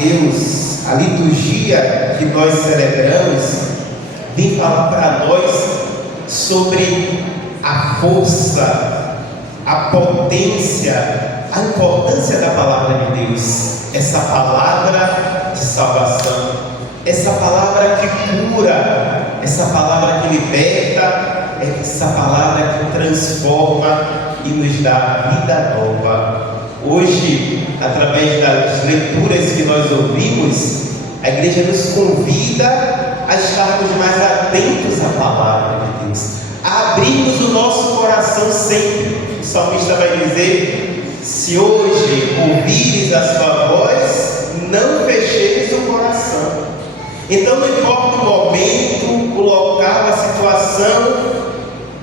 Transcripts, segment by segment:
Deus, a liturgia que nós celebramos, vem falar para nós sobre a força, a potência, a importância da palavra de Deus. Essa palavra de salvação, essa palavra que cura, essa palavra que liberta, essa palavra que transforma e nos dá vida nova. Hoje, através das leituras que nós ouvimos, a igreja nos convida a estarmos mais atentos à palavra de Deus, a abrirmos o nosso coração sempre. O salmista vai dizer: se hoje ouvires a sua voz, não fecheis o coração. Então, não importa o momento, o local, a situação,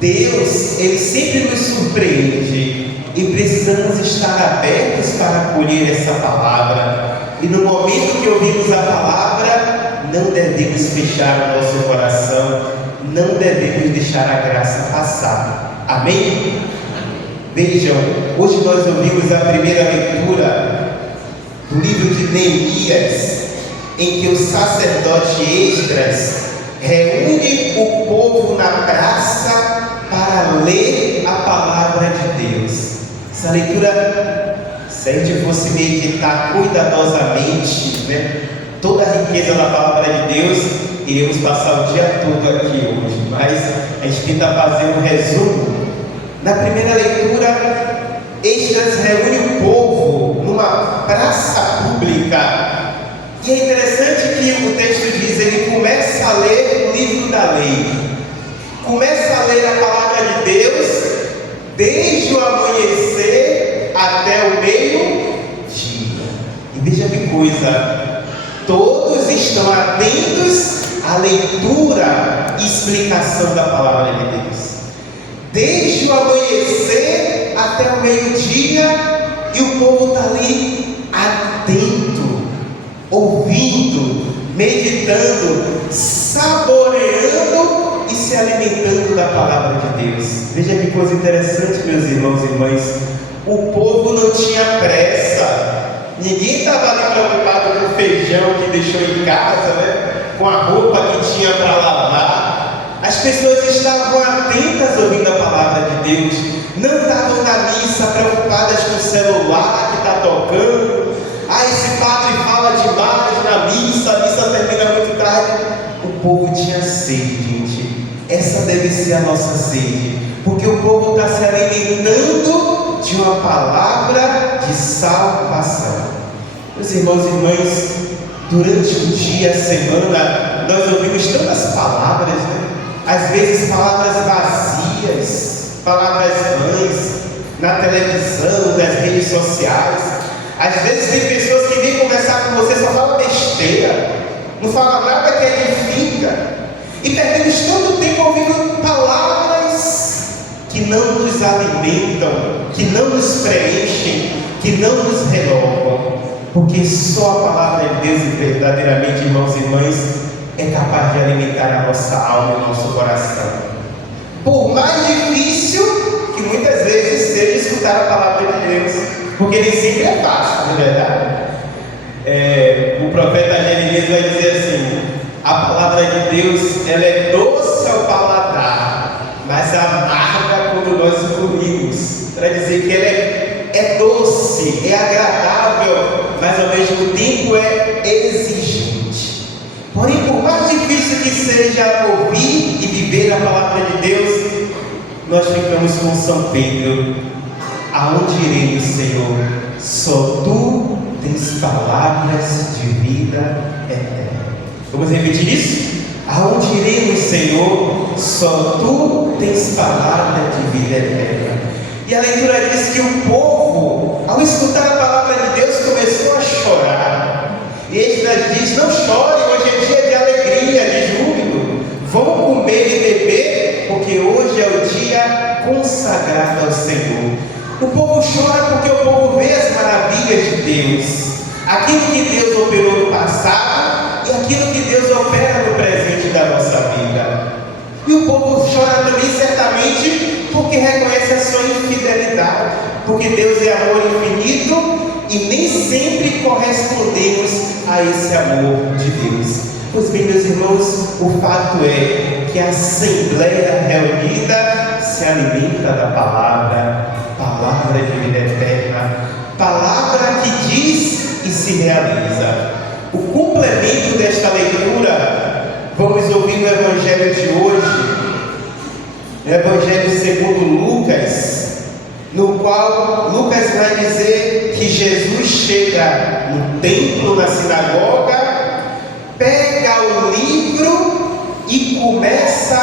Deus, Ele sempre nos surpreende. E precisamos estar abertos para acolher essa palavra. E no momento que ouvimos a palavra, não devemos fechar o nosso coração, não devemos deixar a graça passar. Amém? Vejam, hoje nós ouvimos a primeira leitura do livro de Neemias, em que o sacerdote Esdras reúne o povo na praça para ler a palavra de Deus. Essa leitura, se a gente fosse meditar cuidadosamente, toda a riqueza da palavra de Deus, iremos passar o dia todo aqui hoje, mas a gente tenta fazer um resumo. Na primeira leitura, Esdras reúne o povo numa praça pública, e é interessante que o texto diz, ele começa a ler o livro da lei, começa a ler a palavra de Deus, desde o amanhecer até o meio-dia. E veja que coisa, todos estão atentos à leitura e explicação da palavra de Deus, desde o amanhecer até o meio-dia, e o povo está ali atento, ouvindo, meditando, saboreando e se alimentando da palavra de Deus. Veja que coisa interessante, meus irmãos e irmãs. O povo não tinha pressa, ninguém estava ali preocupado com o feijão que deixou em casa, com a roupa que tinha para lavar. As pessoas estavam atentas ouvindo a palavra de Deus, não estavam na missa preocupadas com o celular que está tocando. Esse padre fala demais na missa, a missa termina muito tarde. O povo tinha sede, gente. Essa deve ser a nossa sede, porque o povo está se alimentando de uma palavra de salvação. Meus irmãos e irmãs, durante o dia, a semana, nós ouvimos tantas palavras, às vezes palavras vazias, palavras vãs, na televisão, nas redes sociais. Às vezes tem pessoas que vêm conversar com você, só fala besteira, não fala nada que edifica. E perdemos tanto tempo ouvindo palavras que não nos alimentam, que não nos preenchem, que não nos renovam. Porque só a palavra de Deus, verdadeiramente, irmãos e irmãs, é capaz de alimentar a nossa alma e o nosso coração. Por mais difícil que muitas vezes seja escutar a palavra de Deus, porque nem sempre é fácil, não é verdade? O profeta Jeremias vai dizer assim: a palavra de Deus, ela é doce ao paladar, mas amarga quando nós comemos. Para dizer que ela é doce, é agradável, mas ao mesmo tempo é exigente. Porém, por mais difícil que seja ouvir e viver a palavra de Deus, nós ficamos com São Pedro: aonde iremos, Senhor? Só Tu tens palavras de vida eterna. Vamos repetir isso? Aonde iremos, Senhor? Só Tu tens palavra de vida eterna. E a leitura diz que o povo, ao escutar a palavra de Deus, começou a chorar. E Esdras diz: não chorem, hoje é dia de alegria, de júbilo. Vão comer e beber, porque hoje é o dia consagrado ao Senhor. O povo chora porque o povo vê as maravilhas de Deus, aquilo que Deus operou no passado e aquilo que Deus opera no presente da nossa vida. E o povo chora também, certamente, porque reconhece a sua infidelidade, porque Deus é amor infinito e nem sempre correspondemos a esse amor de Deus. Pois bem, meus irmãos, o fato é que a Assembleia reunida se alimenta da palavra de vida eterna, palavra que diz e se realiza. O complemento desta leitura, vamos ouvir no Evangelho de hoje, no Evangelho segundo Lucas, no qual Lucas vai dizer que Jesus chega no templo, na sinagoga, pega o livro e começa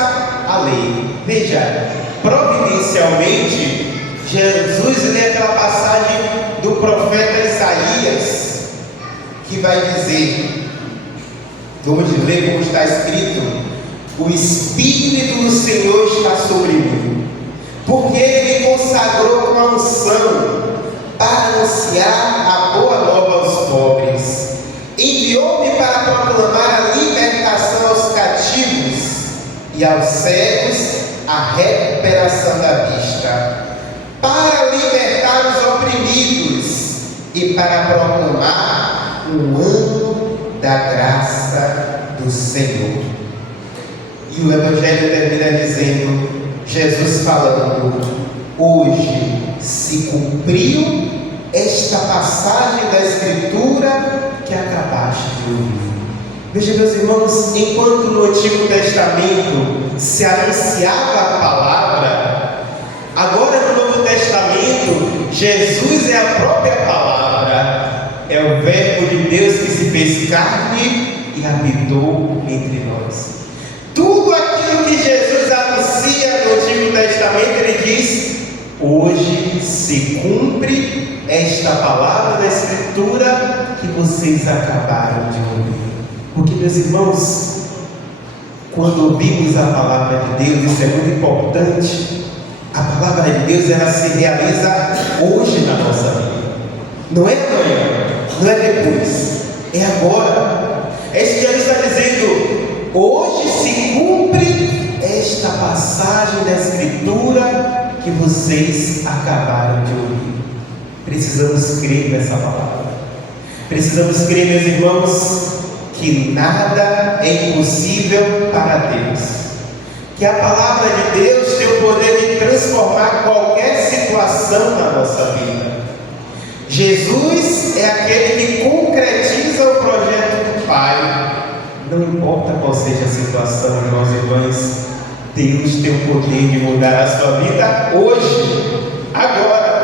a ler. Veja, providencialmente, Jesus lê aquela passagem do profeta Isaías, que vai dizer, vamos ler como está escrito: o Espírito do Senhor está sobre mim, porque Ele me consagrou com a unção para anunciar a boa nova aos pobres. Enviou-me para proclamar a libertação aos cativos e aos cegos a recuperação da vista, para libertar os oprimidos e para proclamar o ano da graça do Senhor. E o Evangelho termina dizendo, Jesus falando: hoje se cumpriu esta passagem da Escritura que acabaste de ouvir. Veja, meus irmãos, enquanto no Antigo Testamento se anunciava a palavra, agora no Novo Testamento, Jesus é a própria palavra, é o Verbo de Deus que se fez carne e habitou entre nós. Tudo aquilo que Jesus anuncia no Antigo Testamento, ele diz: hoje se cumpre esta palavra da Escritura que vocês acabaram de ouvir. Porque, meus irmãos, quando ouvimos a palavra de Deus, isso é muito importante. A palavra de Deus, ela se realiza hoje na nossa vida. Não é amanhã, não é depois, é agora. É isso que Jesus está dizendo: hoje se cumpre esta passagem da Escritura que vocês acabaram de ouvir. Precisamos crer nessa palavra. Precisamos crer, meus irmãos, que nada é impossível para Deus. Que a palavra de Deus tem o poder de transformar qualquer situação na nossa vida. Jesus é aquele que concretiza o projeto do Pai. Não importa qual seja a situação, irmãos e irmãs, Deus tem o poder de mudar a sua vida hoje, agora.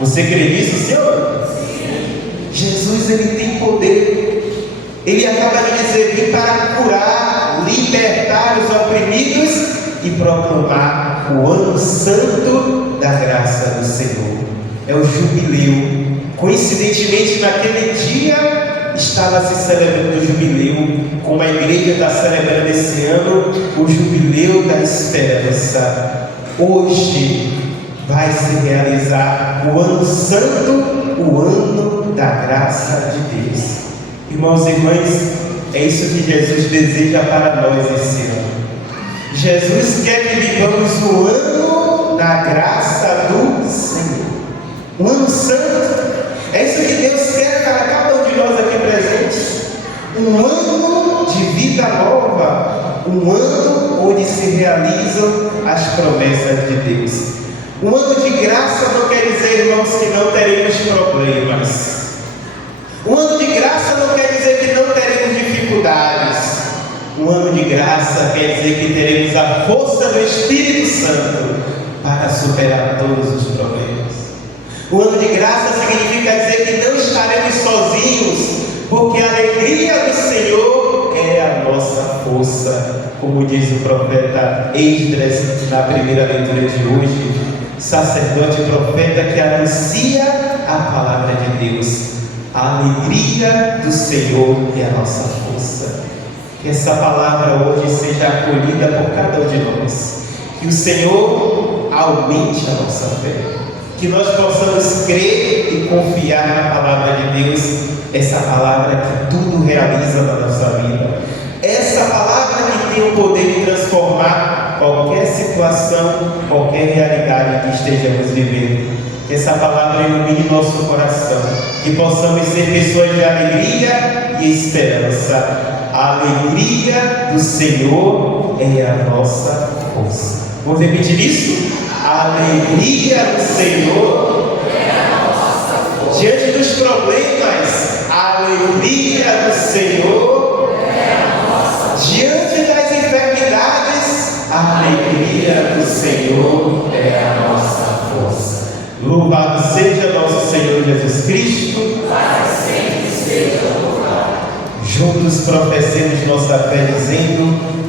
Você crê nisso, Senhor? Sim. Jesus, ele tem poder. Ele acaba de dizer: vim para curar, libertar os oprimidos e proclamar o ano santo da graça do Senhor. É o jubileu. Coincidentemente, naquele dia estava se celebrando o jubileu, como a igreja está celebrando esse ano, o jubileu da esperança. Hoje vai se realizar o ano santo, o ano da graça de Deus. Irmãos e irmãs, é isso que Jesus deseja para nós esse ano. Jesus quer que vivamos o ano da graça do Senhor, um ano santo. É isso que Deus quer para cada um de nós aqui presentes. Um ano de vida nova, um ano onde se realizam as promessas de Deus. Um ano de graça não quer dizer, irmãos, que não teremos problemas. Um ano de graça não quer dizer que não teremos dificuldades. Um ano de graça quer dizer que teremos a força do Espírito Santo para superar todos os problemas. Um ano de graça significa dizer que não estaremos sozinhos, porque a alegria do Senhor é a nossa força. Como diz o profeta Esdras na primeira leitura de hoje, sacerdote e profeta que anuncia a palavra de Deus. A alegria do Senhor é a nossa força. Que essa palavra hoje seja acolhida por cada um de nós. Que o Senhor aumente a nossa fé. Que nós possamos crer e confiar na palavra de Deus. Essa palavra que tudo realiza na nossa vida. Essa palavra que tem o poder de transformar qualquer situação, qualquer realidade que estejamos vivendo. Que que essa palavra ilumine nosso coração, que possamos ser pessoas de alegria e esperança. A alegria do Senhor é a nossa força. Vamos repetir isso? A alegria do Senhor é a nossa força. Diante dos problemas, a alegria do Senhor é a nossa força. Diante das enfermidades, a alegria do Senhor é a nossa força. Louvado seja nosso Senhor Jesus Cristo. Para sempre seja louvado. Juntos professemos nossa fé dizendo: